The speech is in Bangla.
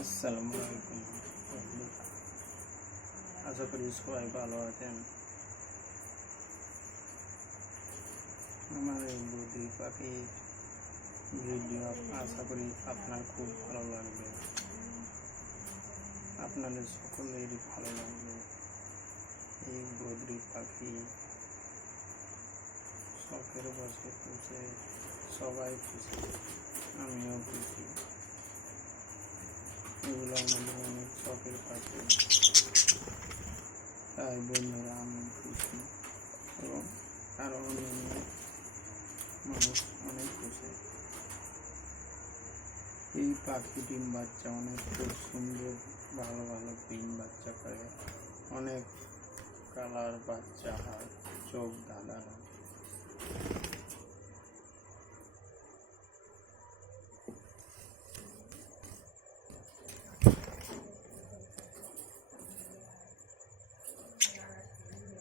আসসালামু আলাইকুম বন্ধুরা, আশা করি সবাই ভালো আছেন। আমার এই বৌদি পাখির ভিডিও আশা করি আপনার খুব ভালো লাগবে, আপনাদের সকলেরই ভালো লাগবে। এই বদ্রি পাখি শখের বসে পুষে সবাই খুশি, আমিও খুশি। এগুলো আমাদের অনেক শখের পাখি, তাই বন্ধুরা আমি খুশি এবং আরও অন্যান্য মানুষ অনেক খুশি। এই পাখি ডিম বাচ্চা অনেক খুব সুন্দর, ভালো ভালো ডিম বাচ্চা করে, অনেক কালার বাচ্চা হয়, চোখ দাঁড়ানো।